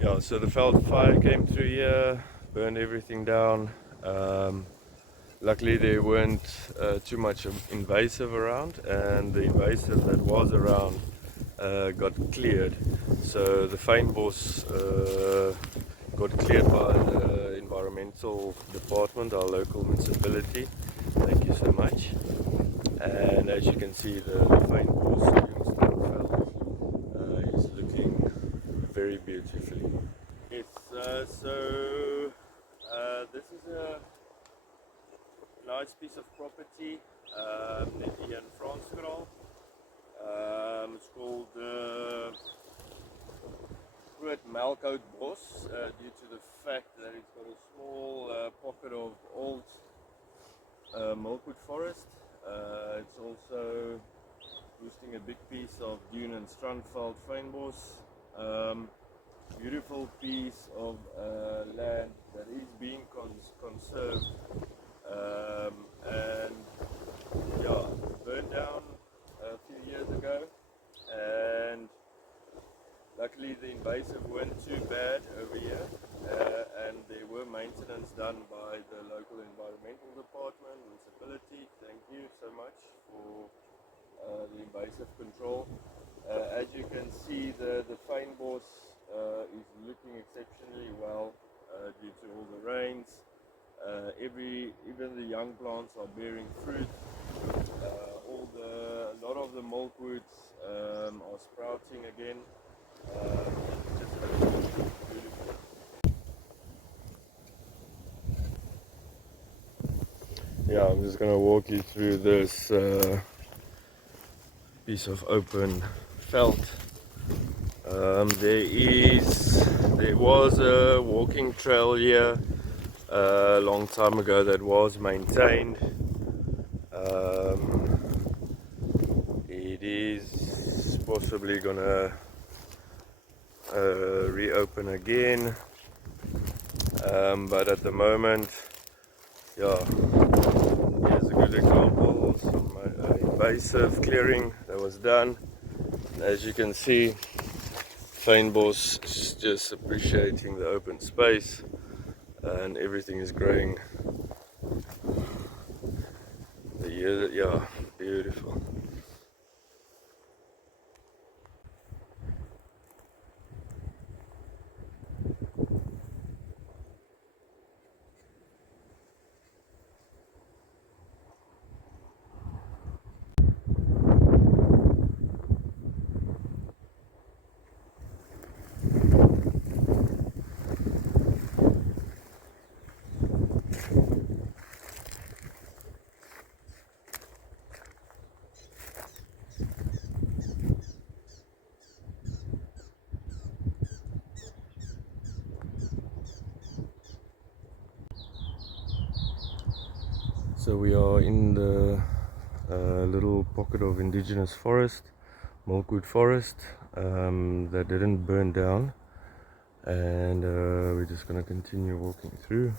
Yeah, so the veld fire came through here, burned everything down. Luckily there weren't too much invasive around, and the invasive that was around got cleared. So the fynbos got cleared by the environmental department, our local municipality. Thank you so much. And as you can see, the fynbos is looking very beautifully. Yes, this is a nice piece of property in Franskraal. It's called Groot Melkout Bos due to the fact that it's got a small pocket of old milkwood forest. It's also boosting a big piece of dune and strandveld fynbos. Beautiful piece of land that is being conserved, and yeah, burned down a few years ago, and luckily the invasive weren't too bad over here, and there were maintenance done by the local environmental department, municipality. Thank you so much for the invasive control. As you can see, the fynbos is looking exceptionally well due to all the rains. Even the young plants are bearing fruit. A lot of the milkwoods are sprouting again. It's just absolutely beautiful. Yeah, I'm just gonna walk you through this piece of open veld. There was a walking trail here a long time ago that was maintained. It is possibly gonna reopen again, but at the moment, yeah, here's a good example of some invasive clearing that was done. As you can see, fynbos is just appreciating the open space, and everything is growing. Yeah, beautiful. So we are in the little pocket of indigenous forest, milkwood forest, that didn't burn down, and we're just going to continue walking through.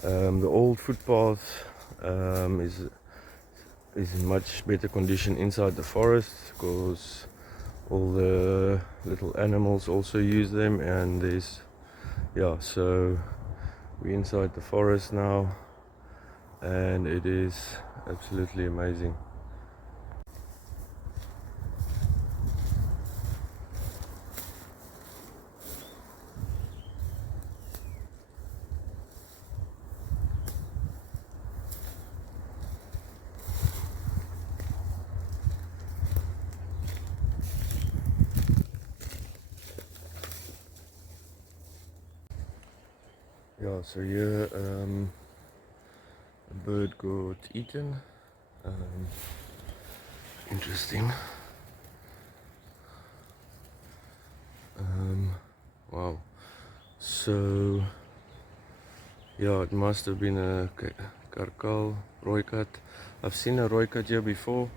The old footpath is in much better condition inside the forest, because all the little animals also use them, and so we're inside the forest now, and it is absolutely amazing. Yeah, so here a bird got eaten. Interesting. Wow. So yeah, it must have been a karkal rooikat. I've seen a rooikat here before.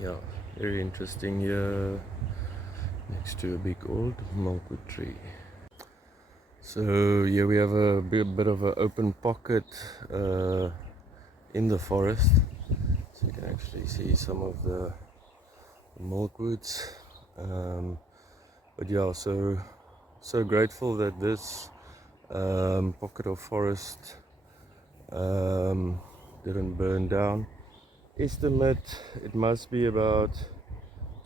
Yeah, very interesting here, next to a big old milkwood tree. So here we have a bit of an open pocket in the forest, so you can actually see some of the milkwoods. But yeah, so grateful that this pocket of forest didn't burn down. Estimate it must be about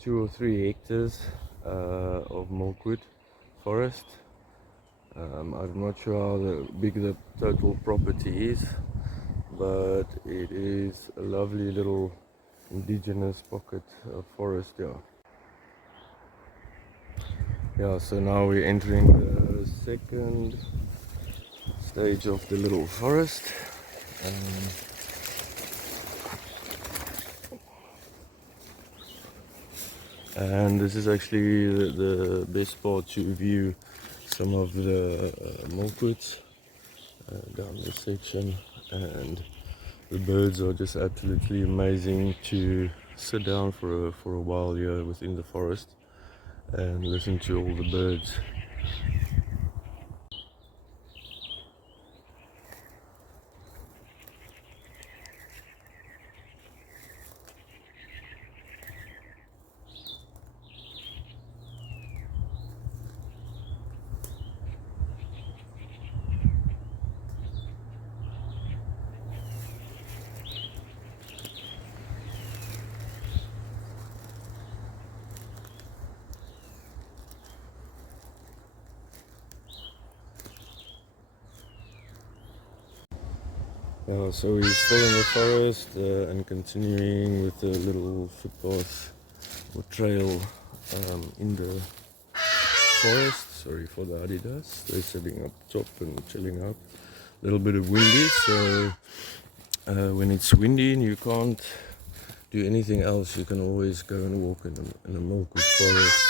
2 or 3 hectares of milkwood forest. I'm not sure how big the total property is, but it is a lovely little indigenous pocket of forest. Yeah, so now we're entering the second stage of the little forest. And this is actually the best spot to view some of the milkwoods down this section, and the birds are just absolutely amazing to sit down for a while here within the forest and listen to all the birds. So we're still in the forest and continuing with the little footpath or trail in the forest. Sorry for the Adidas. They're sitting up top and chilling out. A little bit of windy, so when it's windy and you can't do anything else, you can always go and walk in a milkwood forest.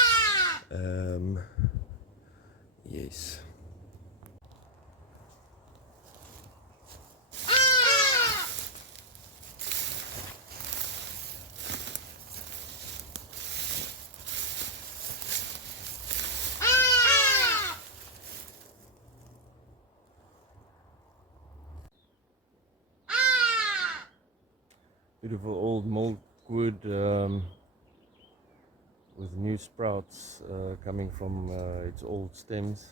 Yes. Beautiful old milkwood with new sprouts coming from its old stems.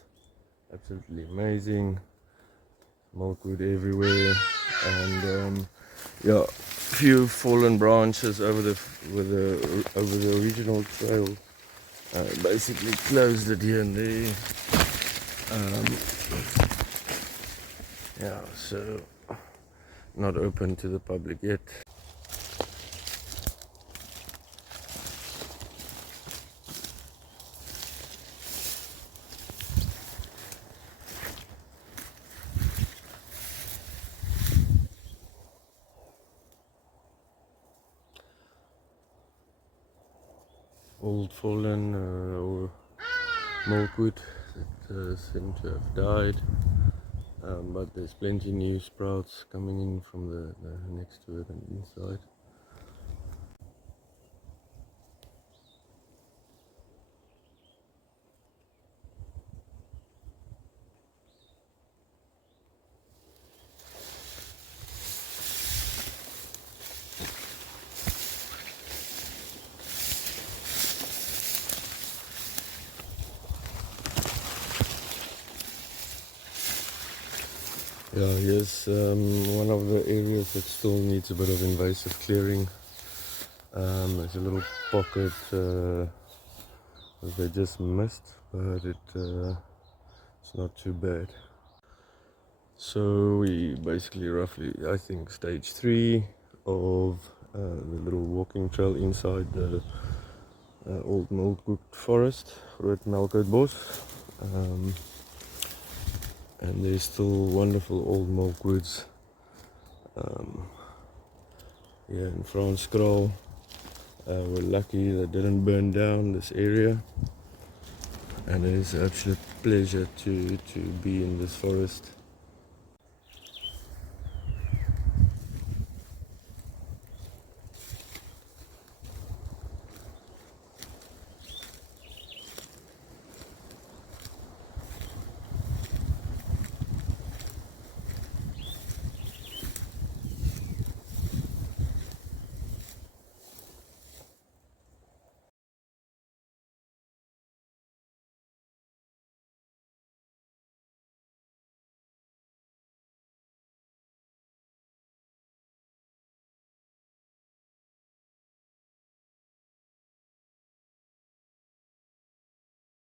Absolutely amazing. Milkwood everywhere, and yeah, few fallen branches over the original trail. Basically closed it here and there. Yeah, so not open to the public yet. Old fallen or milkwood that seem to have died, but there's plenty new sprouts coming in from the next to it and inside. Yeah, here's one of the areas that still needs a bit of invasive clearing. There's a little pocket that they just missed, but it's not too bad. So we basically roughly, I think, stage 3 of the little walking trail inside the old milkwood forest, Red Melkootbos. And there's still wonderful old milkwoods here in Franskraal. We're lucky that didn't burn down this area, and it is an absolute pleasure to be in this forest.